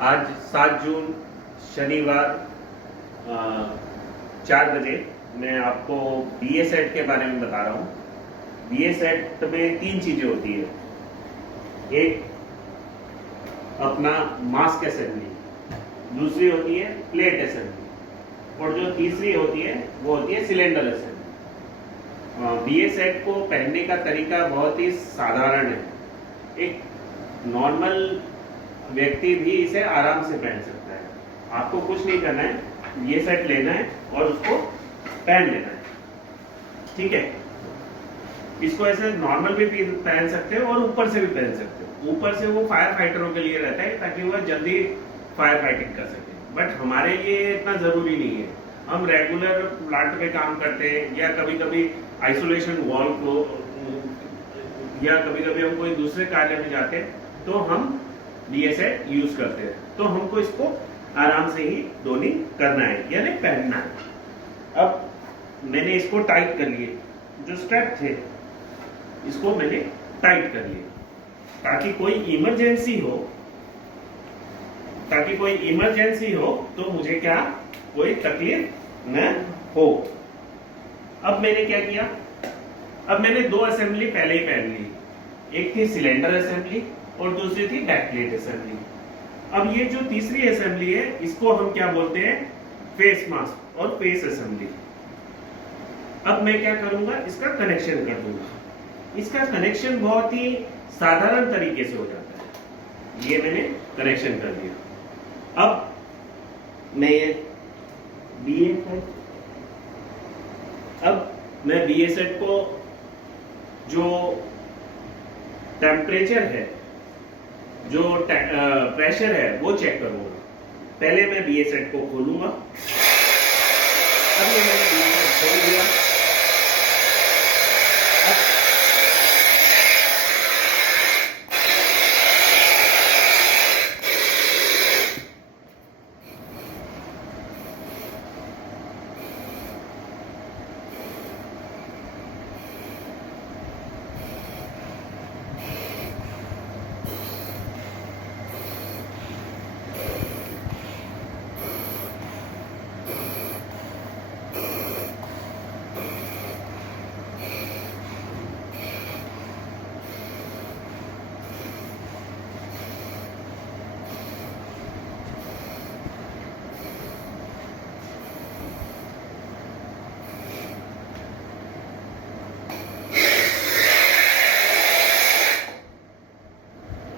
आज 7 जून शनिवार 4 बजे मैं आपको बीए सेट के बारे में बता रहा हूँ। बीए सेट में 3 चीज़ें होती है। एक अपना मास्क असेंबली, दूसरी होती है प्लेट असेंबली और जो तीसरी होती है वो होती है सिलेंडर असेंबली। बीए सेट को पहनने का तरीका बहुत ही साधारण है। एक नॉर्मल व्यक्ति भी इसे आराम से पहन सकता है। आपको कुछ नहीं करना है, ये सेट लेना है और उसको पहन लेना है, ठीक है। इसको ऐसे नॉर्मल भी पहन सकते हो और ऊपर से भी पहन सकते हो। ऊपर से वो फायर फाइटरों के लिए रहता है ताकि वो जल्दी फायर फाइटिंग कर सके, बट हमारे लिए इतना जरूरी नहीं है। हम रेगुलर प्लांट में काम करते हैं या कभी कभी आइसोलेशन वॉल को या कभी कभी हम कोई दूसरे कार्य में जाते हैं तो हम बीए सेट यूज करते हैं, तो हमको इसको आराम से ही डोनिंग करना है यानी पहनना है। अब मैंने इसको टाइट कर लिए, जो स्ट्रैप थे इसको मैंने टाइट कर लिए ताकि कोई इमरजेंसी हो तो मुझे क्या कोई तकलीफ न हो। अब मैंने क्या किया, अब मैंने 2 असेंबली पहले ही पहन ली। एक थी सिलेंडर असेंबली और दूसरी थी बैक प्लेट असेंबली। अब ये जो तीसरी असेंबली है इसको हम क्या बोलते हैं, फेस मास्क और फेस असेंबली। अब मैं क्या करूंगा, इसका कनेक्शन कर दूंगा। इसका कनेक्शन बहुत ही साधारण तरीके से हो जाता है। ये मैंने कनेक्शन कर दिया। अब मैं ये बीए सेट, अब मैं बीए सेट को जो टेम्परेचर है, जो प्रेशर है वो चेक करूंगा। पहले मैं बीए सेट को खोलूंगा। अब ये मैंने बीए सेट खोल दिया।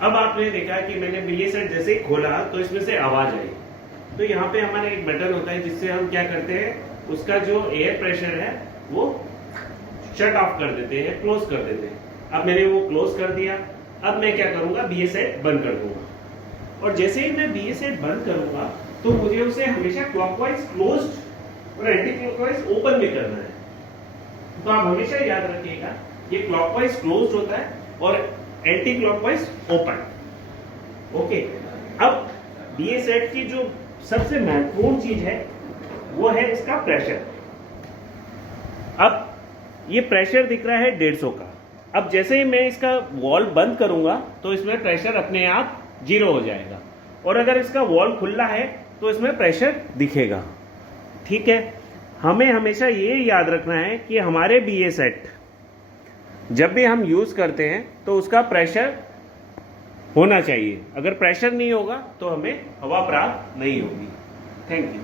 अब आपने देखा कि मैंने बीए सेट जैसे ही खोला तो इसमें से आवाज आई। तो यहाँ पे हमारे एक बटन होता है जिससे हम क्या करते हैं, उसका जो एयर प्रेशर है वो शट ऑफ कर देते हैं, क्लोज कर देते हैं। अब मैंने वो क्लोज कर दिया। अब मैं क्या करूंगा, बीए सेट बंद कर दूंगा। और जैसे ही मैं बीए सेट बंद करूंगा तो मुझे उसे हमेशा क्लॉकवाइज क्लोज्ड और एंटी क्लॉकवाइज ओपन भी करना है। तो आप हमेशा याद रखिएगा, ये क्लॉकवाइज क्लोज्ड होता है और एंटी क्लॉकवाइज ओपन। ओके, अब बीए सेट की जो सबसे महत्वपूर्ण चीज है वो है इसका प्रेशर। अब ये प्रेशर दिख रहा है 150 का। अब जैसे ही मैं इसका वॉल बंद करूंगा तो इसमें प्रेशर अपने आप 0 हो जाएगा, और अगर इसका वॉल खुला है तो इसमें प्रेशर दिखेगा। ठीक है, हमें हमेशा ये याद रखना है कि हमारे बीए सेट जब भी हम यूज करते हैं तो उसका प्रेशर होना चाहिए। अगर प्रेशर नहीं होगा तो हमें हवा प्राप्त नहीं होगी। Thank you.